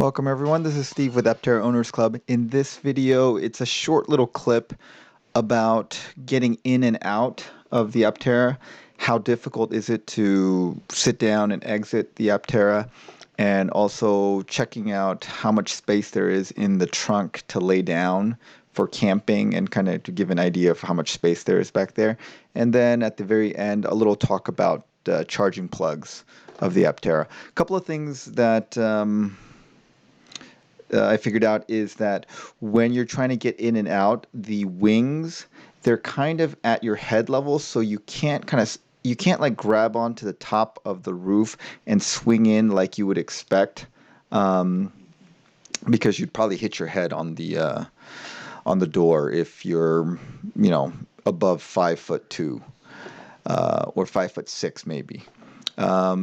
Welcome everyone, this is Steve with Aptera Owners Club. In this video, it's a short little clip about getting in and out of the Aptera. How difficult is it to sit down and exit the Aptera, and also checking out how much space there is in the trunk to lay down for camping and kind of to give an idea of how much space there is back there. And then at the very end, a little talk about charging plugs of the Aptera. A couple of things that I figured out is that when you're trying to get in and out, the wings, they're kind of at your head level, so you can't like grab onto the top of the roof and swing in like you would expect, because you'd probably hit your head on the door if you're above 5'2", or 5'6" maybe.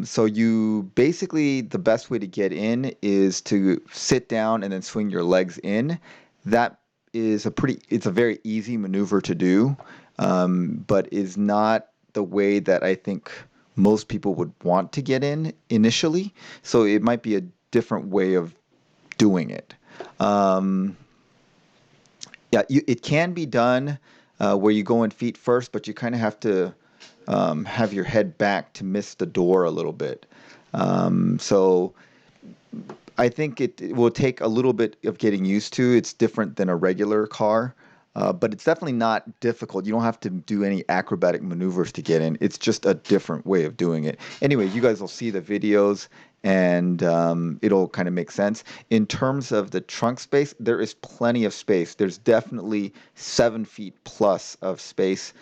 So you basically, the best way to get in is to sit down and then swing your legs in. That is it's a very easy maneuver to do, but is not the way that I think most people would want to get in initially. So it might be a different way of doing it. It can be done where you go in feet first, but you kind of have to have your head back to miss the door a little bit. So I think it will take a little bit of getting used to. It's different than a regular car, but it's definitely not difficult. You don't have to do any acrobatic maneuvers to get in. It's just a different way of doing it. Anyway, you guys will see the videos, and it'll kind of make sense. In terms of the trunk space, there is plenty of space. There's definitely 7 feet plus of space.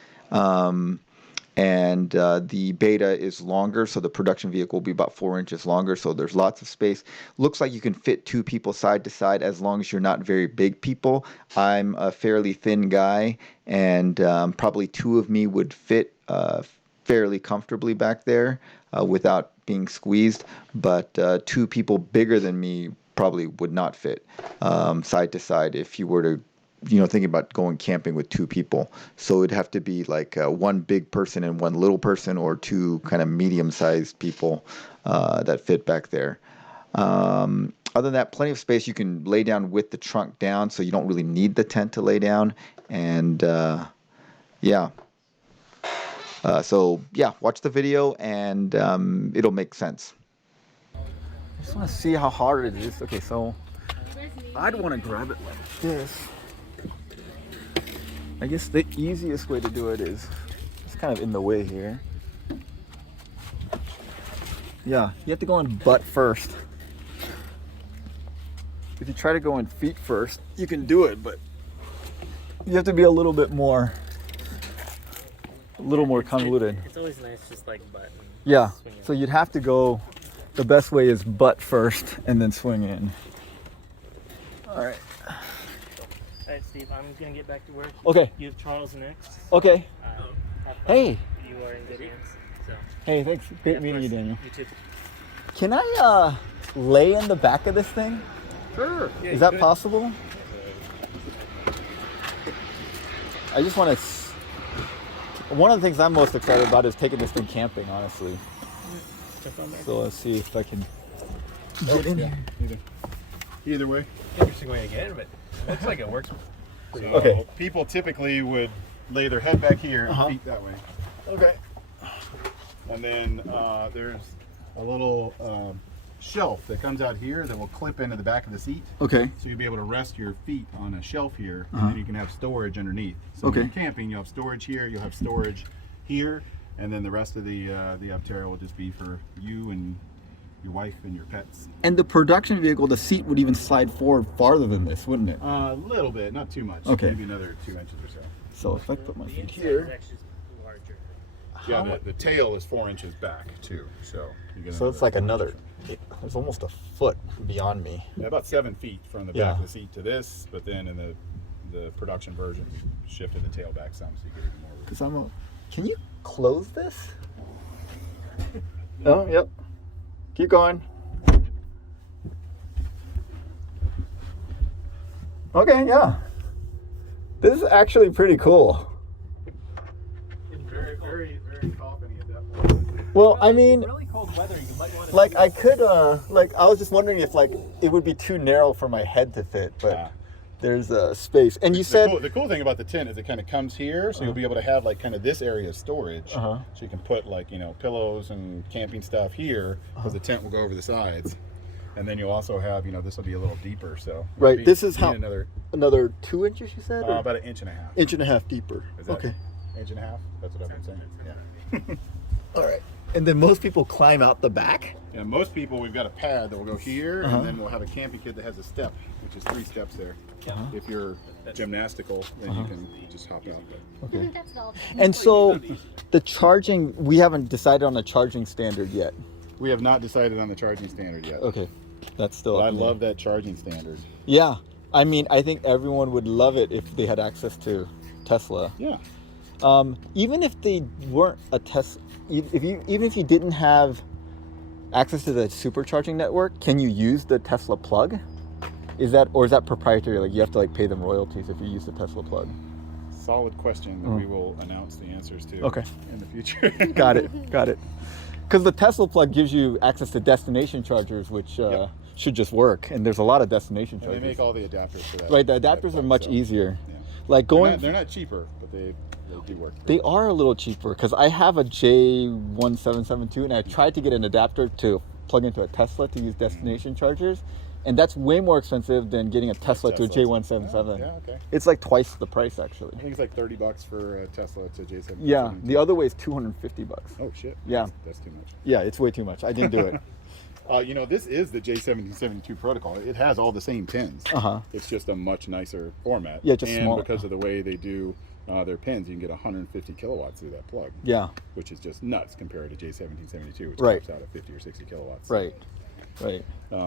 And the Beta is longer, so the production vehicle will be about 4 inches longer, so there's lots of space. Looks like you can fit 2 people side to side as long as you're not very big people. I'm a fairly thin guy, and probably 2 of me would fit fairly comfortably back there without being squeezed, but 2 people bigger than me probably would not fit side to side if you were to thinking about going camping with 2 people. So it'd have to be like 1 big person and 1 little person, or 2 kind of medium-sized people that fit back there. Other than that, plenty of space. You can lay down with the trunk down, so you don't really need the tent to lay down. And yeah. So yeah, watch the video, and it'll make sense. I just want to see how hard it is. Okay, so I'd want to grab it like this. I guess the easiest way to do it is, it's kind of in the way here. Yeah, you have to go in butt first. If you try to go in feet first, you can do it, but you have to be a little more convoluted. It's always nice just like butt. Yeah, so you'd have to go, the best way is butt first and then swing in. All right. Alright, Steve, I'm gonna get back to work. Okay. You have Charles next. Okay. Hey. You are in good hands. So. Hey, thanks. Great meeting you, Daniel. You too. Can I lay in the back of this thing? Sure. Yeah, is that possible? I just want to. One of the things I'm most excited about is taking this thing camping, honestly. So let's see if I can get in here. Either way. Interesting way to get in, but it looks like it works. So Okay. People typically would lay their head back here and feet that way. Okay. And then there's a little shelf that comes out here that will clip into the back of the seat. Okay. So you'll be able to rest your feet on a shelf here, and then you can have storage underneath. So Okay. when you're camping, you'll have storage here, you'll have storage here, and then the rest of the Aptera will just be for you and your wife and your pets. And the production vehicle, the seat would even slide forward farther than this, wouldn't it? A little bit, not too much. Okay. Maybe another 2 inches or so. So if I put my The feet inside is here. actually larger. Yeah, the tail is 4 inches back too, so you get So it's like another, it's almost a foot beyond me. yeah, about 7 feet from the back Yeah. of the seat to this, but then in the production version, we shifted the tail back some so you get even more room. Because can you close this? Oh, yep. Keep going. Okay, yeah. This is actually pretty cool. Very, very, very coffiny at that point. Well, I mean, really cold weather, you might want to. like I could, like I was just wondering if like it would be too narrow for my head to fit, but Yeah. there's space. And you said, the cool thing about the tent is it kind of comes here, so you'll be able to have like kind of this area of storage. So you can put like, you know, pillows and camping stuff here, because the tent will go over the sides. And then you'll also have, you know, this will be a little deeper. So right, maybe this is you how need another 2 inches. You said or? about 1.5 inches. Inch and a half deeper. Is that Okay. 1.5 inches? That's what I've been saying. Yeah. All right. And then most people climb out the back. Yeah, most people, we've got a pad that will go here, and then we'll have a camping kit that has a step, which is 3 steps there. If you're gymnastical, then you can just hop out. Okay. And so the charging, we haven't decided on the charging standard yet. We have not decided on the charging standard yet. Okay. That's still. But I up in there. love that charging standard. Yeah. I mean, I think everyone would love it if they had access to Tesla. Yeah. Even if they weren't a Tesla, even if you didn't have access to the supercharging network, can you use the Tesla plug? Is that proprietary? Like you have to like pay them royalties if you use the Tesla plug. Solid question that we will announce the answers to in the future. Got it. Because the Tesla plug gives you access to destination chargers, which should just work. And there's a lot of destination And chargers. they make all the adapters for that. Right, the that adapters are plug, much so, easier. yeah. Like They're not cheaper, but they do work. They are a little cheaper because I have a J1772 and I tried to get an adapter to plug into a Tesla to use destination chargers, and that's way more expensive than getting a Tesla to a J177. Yeah, okay. It's like twice the price actually. I think it's like $30 for a Tesla to J7. Yeah, the other way is $250. Oh shit. Yeah. That's too much. Yeah, it's way too much. I didn't do it. You know, this is the J1772 protocol. It has all the same pins. It's just a much nicer format. Yeah, just and smaller. because of the way they do their pins, you can get 150 kilowatts through that plug. Yeah. Which is just nuts compared to J1772, which Right. tops out at 50 or 60 kilowatts. Right.